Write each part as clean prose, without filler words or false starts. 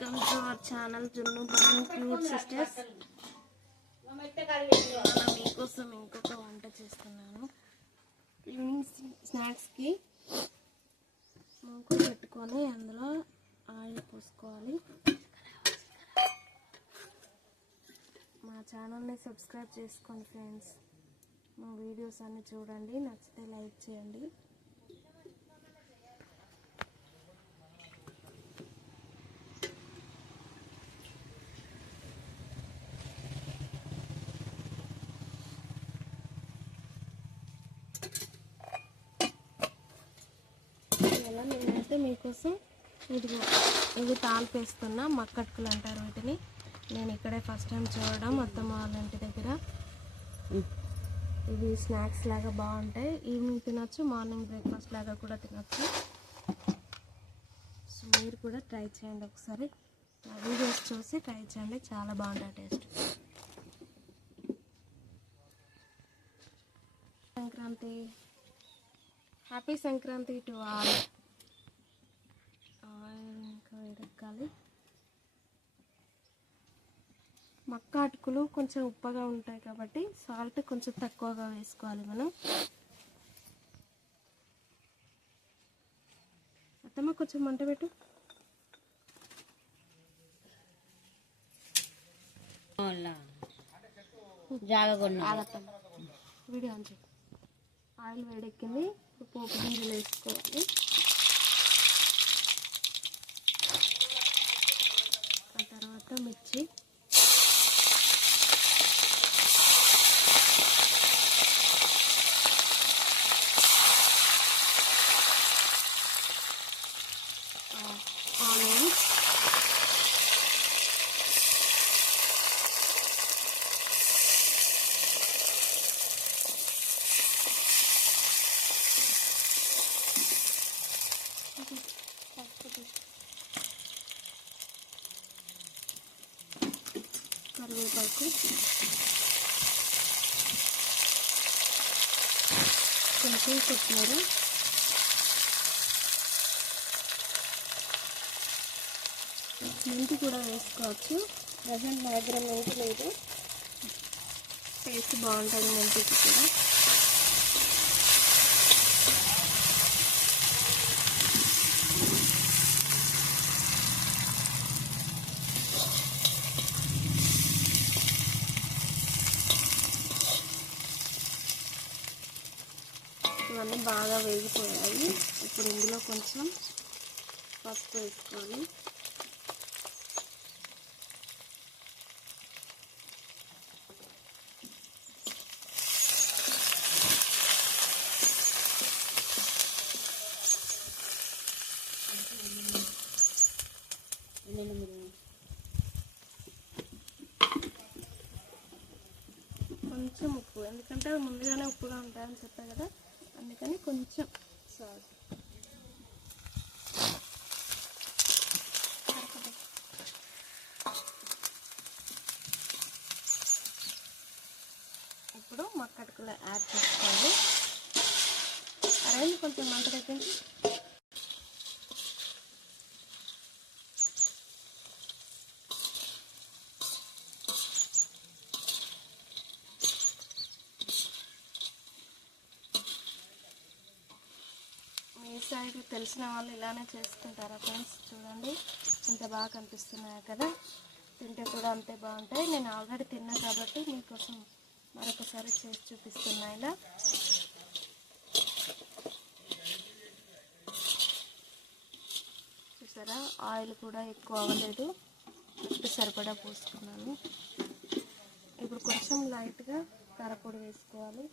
Welcome to our channel జున్ను bun cute sisters. మీకోసం ఇంకొక వంట చేస్తున్నాను. ఈవినింగ్ స్నాక్స్కి మూకు పెట్టుకొని అందులో ఆయిల్ పోసుకోవాలి. మా ఛానల్ని సబ్స్క్రైబ్ చేసుకోండి ఫ్రెండ్స్. మా వీడియోస్ అన్ని చూడండి, నచ్చితే లైక్ చేయండి. ఇలా నేనైతే మీకోసం ఇది తాలిపేస్తున్నా. మక్కట్కులు అంటారు వీటిని. నేను ఇక్కడే ఫస్ట్ టైం చూడడం, అత్తమ్మ వాళ్ళ ఇంటి దగ్గర. ఇవి స్నాక్స్ లాగా బాగుంటాయి. ఈవినింగ్ తినొచ్చు, మార్నింగ్ బ్రేక్ఫాస్ట్ లాగా కూడా తినొచ్చు. సో మీరు కూడా ట్రై చేయండి ఒకసారి. నా వీడియోస్ చూసి ట్రై చేయండి, చాలా బాగుంటాయి taste. Sankranti, happy Sankranti to all. ఇంకా వేడెక్కాలి. మక్క అటుకులు కొంచెం ఉప్పగా ఉంటాయి కాబట్టి సాల్ట్ కొంచెం తక్కువగా వేసుకోవాలి మనం. అత్తమ్మ కొంచెం మంట పెట్టు. వీడియో అని చెప్పు. ఆయిల్ వేడెక్కింది. పోపు గింజలు వేసుకోవాలి. ఆ తర్వాత మిర్చి, ఆనియన్స్, కరివేపాకు, కొంచెం కొత్తిమీర, మెంతి కూడా వేసుకోవచ్చు. ప్రజెంట్ నా దగ్గర మెంతి లేదు, టేస్ట్ బాగుంటుంది మెంతికి కూడా. ఇవన్నీ బాగా వేగిపోయాయి. ఇప్పుడు ఇందులో కొంచెం పసుపు వేసుకోవాలి. కొంచెం ఉప్పు, ఎందుకంటే ముందుగానే ఉప్పుగా ఉంటాయని చెప్పా కదా, అందుకని కొంచెం సాల్ట్. ఇప్పుడు మక్కటుకులు యాడ్ చేసుకోవాలి. అరేంజ్ కొంచెం మంట తగ్గించి. మీ సైడ్ తెలిసిన వాళ్ళు ఇలానే చేసుకుంటారా ఫ్రెండ్స్? చూడండి ఇంత బాగా కనిపిస్తున్నాయి కదా, తింటే కూడా అంతే బాగుంటాయి. నేను ఆల్రెడీ తిన్నా కాబట్టి మీకోసం మరొకసారి చేసి చూపిస్తున్నా. ఇలా చూసారా, ఆయిల్ కూడా ఎక్కువ అవ్వలేదు, సరిపడా పోసుకున్నాను. ఇప్పుడు కొంచెం లైట్గా కారపొడి వేసుకోవాలి.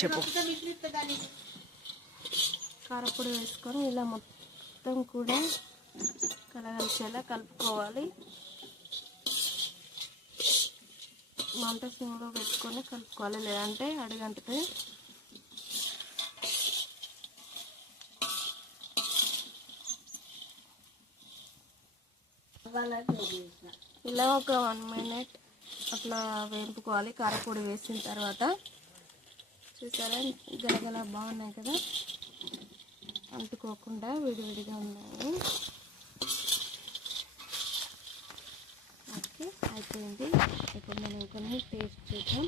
చెప్పు. కారపొడి వేసుకొని ఇలా మొత్తం కూడా కలగలిసేలా కలుపుకోవాలి. మంట సిమ్లో పెట్టుకొని కలుపుకోవాలి, లేదంటే అడుగంటుతాయి. ఇలా ఒక 1 minute అట్లా వేపుకోవాలి కారపొడి వేసిన తర్వాత. చూసారా గలగల బాగున్నాయి కదా, అంటుకోకుండా విడివిడిగా ఉన్నాయి. ఓకే అయిపోయింది. ఇప్పుడు మనం కొన్ని టేస్ట్ చూద్దాం.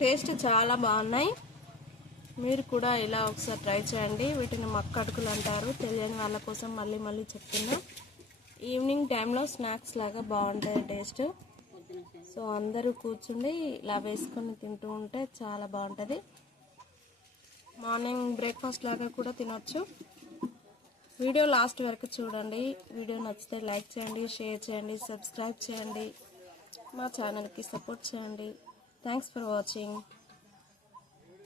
టేస్ట్ చాలా బాగున్నాయి. మీరు కూడా ఇలా ఒకసారి ట్రై చేయండి. వీటిని మక్కడుకులు అంటారు. తెలియని వాళ్ళ కోసం మళ్ళీ మళ్ళీ చెప్తున్నా. ఈవినింగ్ టైంలో స్నాక్స్ లాగా బాగుంటాయి టేస్ట్. సో అందరూ కూర్చుండి ఇలా వేసుకొని తింటూ ఉంటే చాలా బాగుంటుంది. మార్నింగ్ బ్రేక్ఫాస్ట్ లాగా కూడా తినొచ్చు. వీడియో లాస్ట్ వరకు చూడండి. వీడియో నచ్చితే లైక్ చేయండి, షేర్ చేయండి, సబ్స్క్రైబ్ చేయండి, మా ఛానల్కి సపోర్ట్ చేయండి. Thanks for watching.